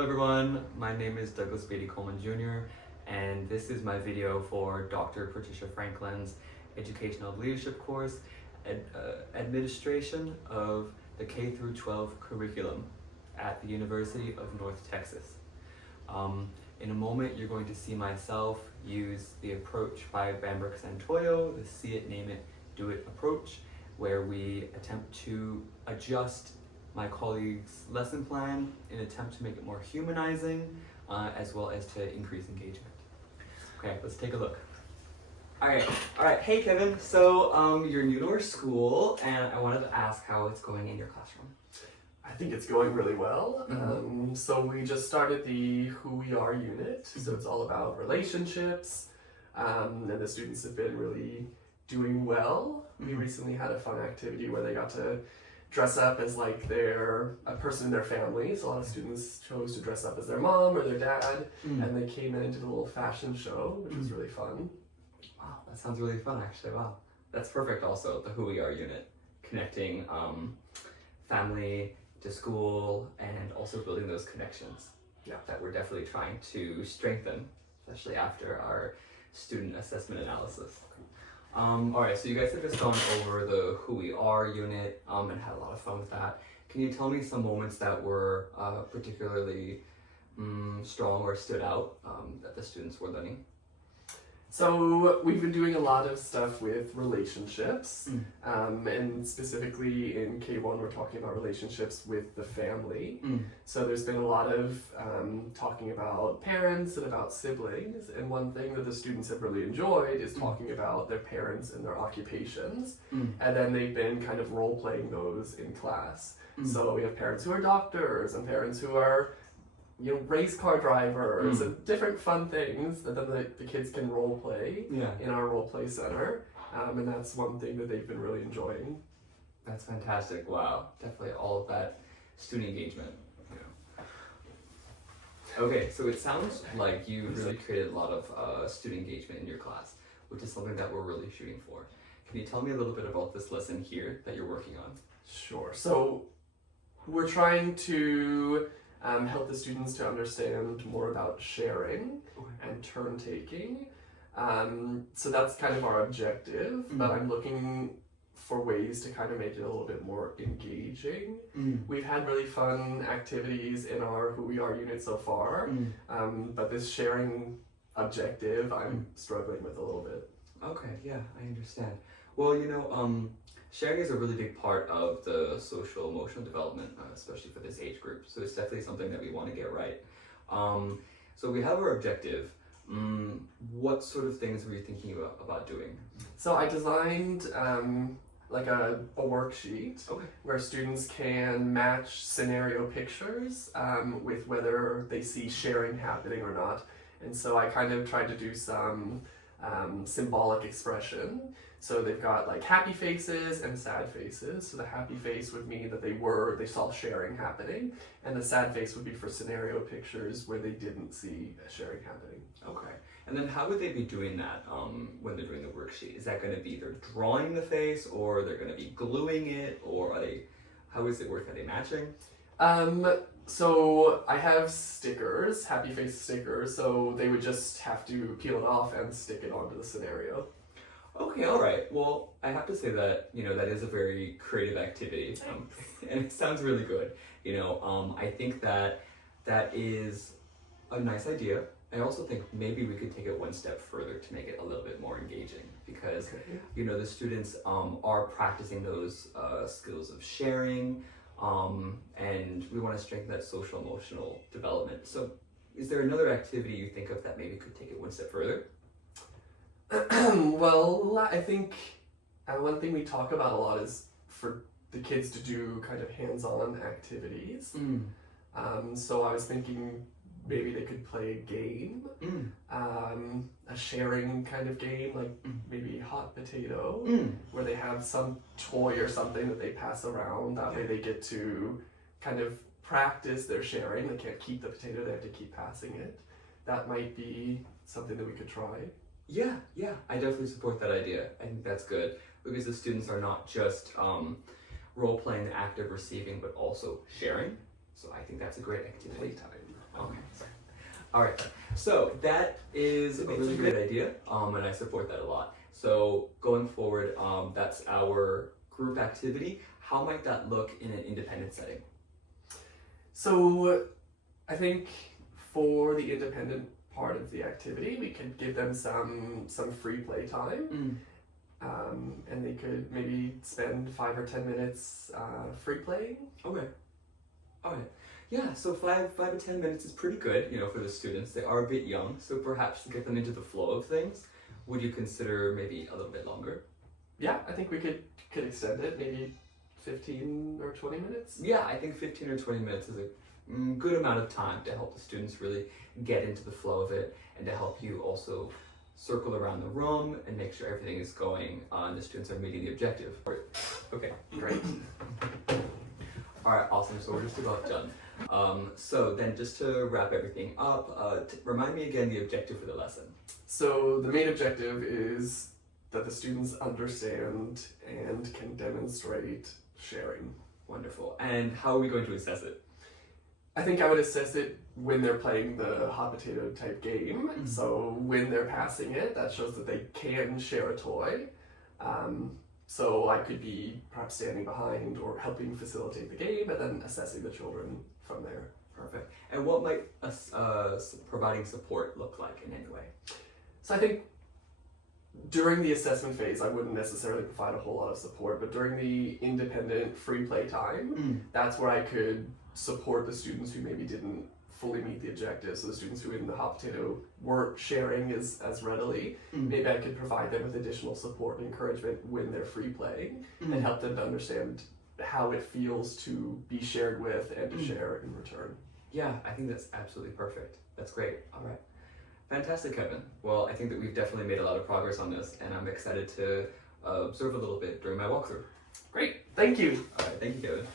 Hello everyone, my name is Douglas Beatty Coleman Jr. and this is my video for Dr. Patricia Franklin's Educational Leadership course, Administration of the K through 12 Curriculum at the University of North Texas. In a moment you're going to see myself use the approach by Bambrick Santoyo, the See It, Name It, Do It approach, where we attempt to adjust my colleagues' lesson plan in an attempt to make it more humanizing, as well as to increase engagement. Okay, let's take a look. All right. Hey Kevin, so you're new to our school, and I wanted to ask how it's going in your classroom. I think it's going really well. So we just started the Who We Are unit, so it's all about relationships, and the students have been really doing well. We recently had a fun activity where they got to dress up as like a person in their family. So a lot of students chose to dress up as their mom or their dad, and they came in and did a little fashion show, which was really fun. Wow, that sounds really fun actually. Wow, that's perfect. Also, the Who We Are unit, connecting family to school and also building those connections. Yeah, that we're definitely trying to strengthen, especially after our student assessment analysis. Alright, so you guys have just gone over the Who We Are unit and had a lot of fun with that. Can you tell me some moments that were particularly strong or stood out that the students were learning? So we've been doing a lot of stuff with relationships, and specifically in K1 we're talking about relationships with the family. So there's been a lot of talking about parents and about siblings, and one thing that the students have really enjoyed is talking about their parents and their occupations, and then they've been kind of role-playing those in class. So we have parents who are doctors and parents who are race car drivers and different fun things that then the kids can role play in our role play center, and that's one thing that they've been really enjoying. That's fantastic. Wow, definitely all of that student engagement. Okay, so it sounds like you really created a lot of student engagement in your class, which is something that we're really shooting for. Can you tell me a little bit about this lesson here that you're working on? Sure. So we're trying to help the students to understand more about sharing and turn taking. So that's kind of our objective, but I'm looking for ways to kind of make it a little bit more engaging. We've had really fun activities in our Who We Are unit so far, but this sharing objective I'm struggling with a little bit. Okay, yeah, I understand. Well, sharing is a really big part of the social emotional development, especially for this age group. So it's definitely something that we want to get right. So we have our objective. What sort of things were you thinking about doing? So I designed like a worksheet where students can match scenario pictures with whether they see sharing happening or not. And so I kind of tried to do some symbolic expression. So they've got like happy faces and sad faces. So the happy face would mean that they saw sharing happening, and the sad face would be for scenario pictures where they didn't see sharing happening. Okay. And then how would they be doing that when they're doing the worksheet? Is that going to be they're drawing the face, or they're going to be gluing it, or how is it work? Are they matching? So I have stickers, happy face stickers, so they would just have to peel it off and stick it onto the scenario. Okay, all right. Well, I have to say that, that is a very creative activity, and it sounds really good. I think that is a nice idea. I also think maybe we could take it one step further to make it a little bit more engaging, because, the students are practicing those skills of sharing, and we want to strengthen that social emotional development. So is there another activity you think of that maybe could take it one step further? Well, I think one thing we talk about a lot is for the kids to do kind of hands-on activities. So I was thinking maybe they could play a game, a sharing kind of game, like maybe hot potato, where they have some toy or something that they pass around. That way they get to kind of practice their sharing. They can't keep the potato, they have to keep passing it. That might be something that we could try. Yeah, I definitely support that idea. I think that's good, because the students are not just role-playing the act of receiving, but also sharing. So I think that's a great activity. Okay. All right. So that is a really great idea, and I support that a lot. So going forward, that's our group activity. How might that look in an independent setting? So I think for the independent part of the activity, we could give them some free play time. And they could maybe spend 5 or 10 minutes free playing. Okay. All right. Yeah, so 5 to 10 minutes is pretty good, for the students. They are a bit young, so perhaps to get them into the flow of things, would you consider maybe a little bit longer? Yeah, I think we could extend it, maybe 15 or 20 minutes. Yeah, I think 15 or 20 minutes is a good amount of time to help the students really get into the flow of it, and to help you also circle around the room and make sure everything is going and the students are meeting the objective. Okay, Great. All right, awesome. So we're just about done. So then just to wrap everything up, remind me again the objective for the lesson. So the main objective is that the students understand and can demonstrate sharing. Wonderful. And how are we going to assess it? I think I would assess it when they're playing the hot potato type game. Mm-hmm. So when they're passing it, that shows that they can share a toy. So I could be perhaps standing behind or helping facilitate the game, and then assessing the children from there. Perfect. And what might providing support look like in any way? So I think during the assessment phase, I wouldn't necessarily provide a whole lot of support, but during the independent free play time, that's where I could support the students who maybe didn't fully meet the objectives. So the students who in the hot potato weren't sharing as readily, maybe I could provide them with additional support and encouragement when they're free playing, and help them to understand how it feels to be shared with and to share in return. Yeah, I think that's absolutely perfect. That's great. All right. Fantastic, Kevin. Well, I think that we've definitely made a lot of progress on this, and I'm excited to observe a little bit during my walkthrough. Great, thank you. All right, thank you, Kevin.